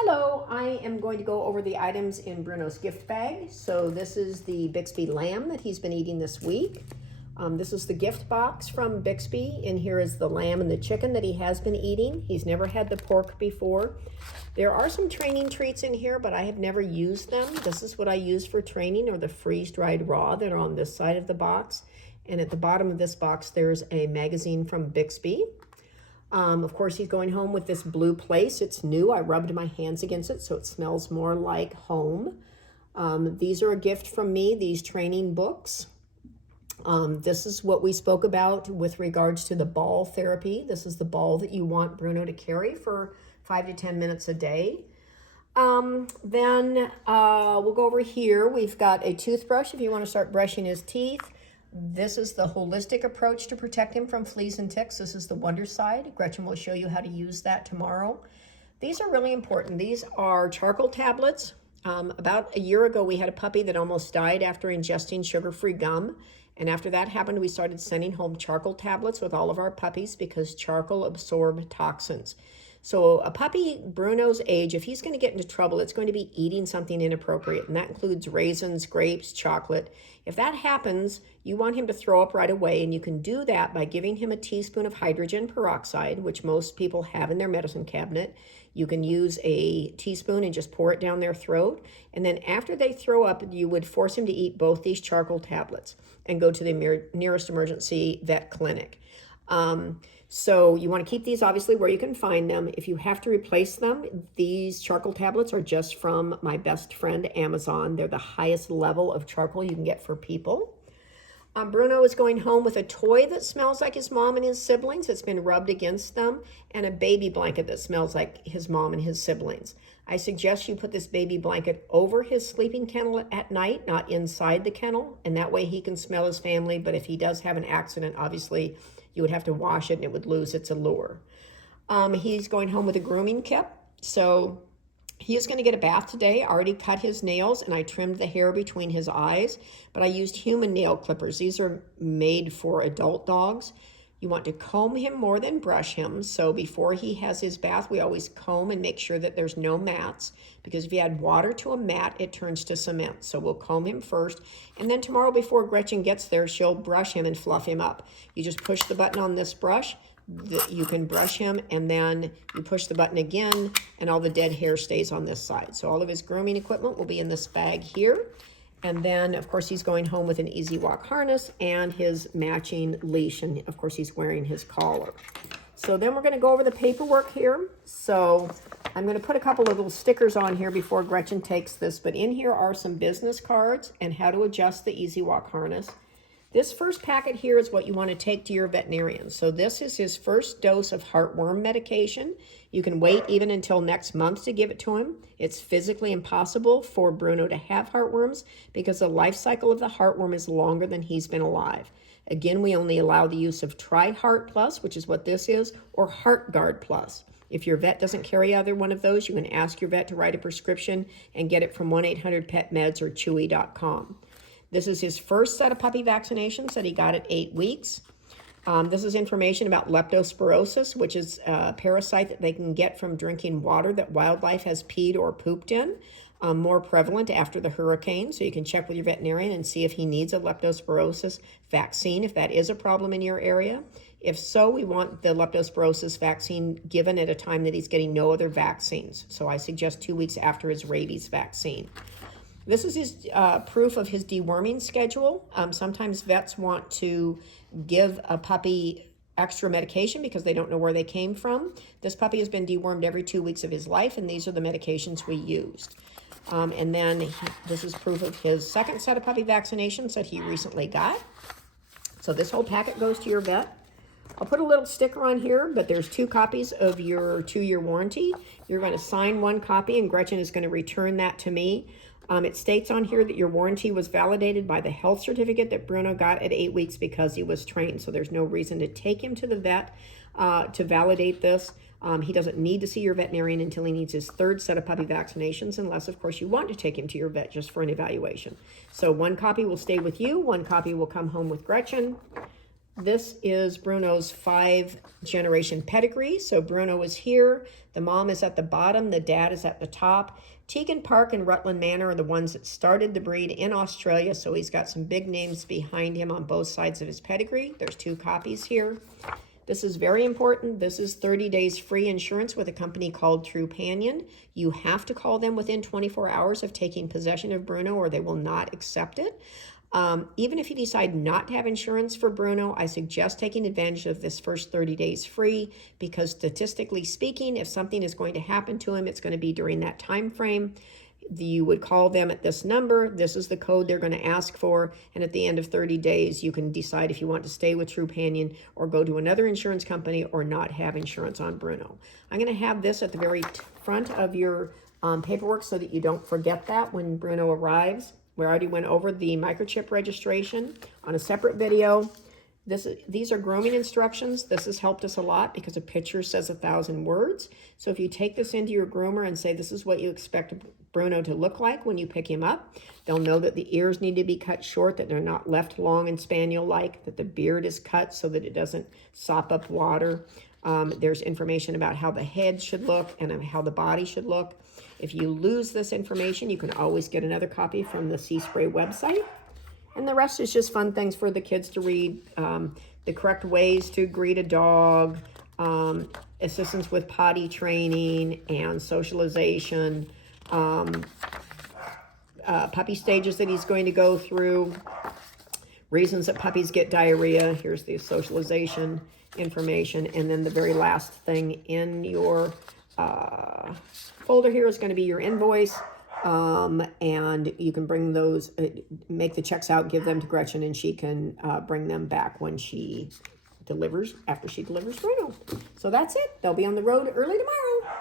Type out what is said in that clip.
Hello, I am going to go over the items in Bruno's gift bag. So this is the Bixby lamb that he's been eating this week. This is the gift box from Bixby. In here is the lamb and the chicken that he has been eating. He's never had the pork before. There are some training treats in here, but I have never used them. This is what I use for training, or the freeze-dried raw that are on this side of the box. And at the bottom of this box, there's a magazine from Bixby. Of course, he's going home with this blue place. It's new. I rubbed my hands against it so it smells more like home. These are a gift from me, these training books. This is what we spoke about with regards to the ball therapy. This is the ball that you want Bruno to carry for 5 to 10 minutes a day. Then we'll go over here. We've got a toothbrush if you want to start brushing his teeth. This is the holistic approach to protect him from fleas and ticks. This is the Wonder Side. Gretchen will show you how to use that tomorrow. These are really important. These are charcoal tablets. About a year ago, we had a puppy that almost died after ingesting sugar-free gum. And after that happened, we started sending home charcoal tablets with all of our puppies because charcoal absorbs toxins. So a puppy Bruno's age, if he's going to get into trouble, it's going to be eating something inappropriate, and that includes raisins, grapes, chocolate. If that happens, you want him to throw up right away, and you can do that by giving him a teaspoon of hydrogen peroxide, which most people have in their medicine cabinet. You can use a teaspoon and just pour it down their throat, and then after they throw up, you would force him to eat both these charcoal tablets and go to the nearest emergency vet clinic. So you want to keep these obviously where you can find them. If you have to replace them, these charcoal tablets are just from my best friend, Amazon. They're the highest level of charcoal you can get for people. Bruno is going home with a toy that smells like his mom and his siblings. It's been rubbed against them, and a baby blanket that smells like his mom and his siblings. I suggest you put this baby blanket over his sleeping kennel at night, not inside the kennel, and that way he can smell his family. But if he does have an accident, obviously you would have to wash it and it would lose its allure. He's going home with a grooming kit. So he is going to get a bath today. I already cut his nails and I trimmed the hair between his eyes, but I used human nail clippers. These are made for adult dogs. You want to comb him more than brush him. So before he has his bath, we always comb and make sure that there's no mats, because if you add water to a mat, it turns to cement. So we'll comb him first. And then tomorrow before Gretchen gets there, she'll brush him and fluff him up. You just push the button on this brush. You can brush him, and then you push the button again, and all the dead hair stays on this side. So all of his grooming equipment will be in this bag here. And then, of course, he's going home with an Easy Walk harness and his matching leash. And, of course, he's wearing his collar. So then we're going to go over the paperwork here. So I'm going to put a couple of little stickers on here before Gretchen takes this. But in here are some business cards and how to adjust the Easy Walk harness. This first packet here is what you want to take to your veterinarian. So this is his first dose of heartworm medication. You can wait even until next month to give it to him. It's physically impossible for Bruno to have heartworms because the life cycle of the heartworm is longer than he's been alive. Again, we only allow the use of Tri-Heart Plus, which is what this is, or HeartGuard Plus. If your vet doesn't carry either one of those, you can ask your vet to write a prescription and get it from 1-800-PET-MEDS or Chewy.com. This is his first set of puppy vaccinations that he got at 8 weeks. This is information about leptospirosis, which is a parasite that they can get from drinking water that wildlife has peed or pooped in, more prevalent after the hurricane. So you can check with your veterinarian and see if he needs a leptospirosis vaccine, if that is a problem in your area. If so, we want the leptospirosis vaccine given at a time that he's getting no other vaccines. So I suggest 2 weeks after his rabies vaccine. This is his proof of his deworming schedule. Sometimes vets want to give a puppy extra medication because they don't know where they came from. This puppy has been dewormed every 2 weeks of his life, and these are the medications we used. And then this is proof of his second set of puppy vaccinations that he recently got. So this whole packet goes to your vet. I'll put a little sticker on here, but there's 2 copies of your 2-year warranty. You're going to sign 1 copy, and Gretchen is going to return that to me. It states on here that your warranty was validated by the health certificate that Bruno got at 8 weeks because he was trained. So there's no reason to take him to the vet to validate this. He doesn't need to see your veterinarian until he needs his 3rd set of puppy vaccinations, unless, of course, you want to take him to your vet just for an evaluation. So 1 copy will stay with you. 1 copy will come home with Gretchen. This is Bruno's 5-generation pedigree. So Bruno is here. The mom is at the bottom. The dad is at the top. Tegan Park and Rutland Manor are the ones that started the breed in Australia. So he's got some big names behind him on both sides of his pedigree. There's 2 copies here. This is very important. This is 30 days free insurance with a company called Trupanion. You have to call them within 24 hours of taking possession of Bruno or they will not accept it. Even if you decide not to have insurance for Bruno, I suggest taking advantage of this first 30 days free because statistically speaking, if something is going to happen to him, it's going to be during that time frame. You would call them at this number. This is the code they're going to ask for. And at the end of 30 days, you can decide if you want to stay with Trupanion or go to another insurance company or not have insurance on Bruno. I'm going to have this at the very front of your paperwork so that you don't forget that when Bruno arrives. We already went over the microchip registration on a separate video. These are grooming instructions. This has helped us a lot because a picture says 1,000 words. So if you take this into your groomer and say this is what you expect Bruno to look like when you pick him up, they'll know that the ears need to be cut short, that they're not left long and spaniel-like, that the beard is cut so that it doesn't sop up water. There's information about how the head should look and how the body should look. If you lose this information, you can always get another copy from the Sea Spray website. And the rest is just fun things for the kids to read. The correct ways to greet a dog, assistance with potty training and socialization, puppy stages that he's going to go through, reasons that puppies get diarrhea. Here's the socialization information. And then the very last thing in your folder here is going to be your invoice. And you can bring those, make the checks out, give them to Gretchen, and she can bring them back when she delivers, after she delivers Bruno. So that's it. They'll be on the road early tomorrow.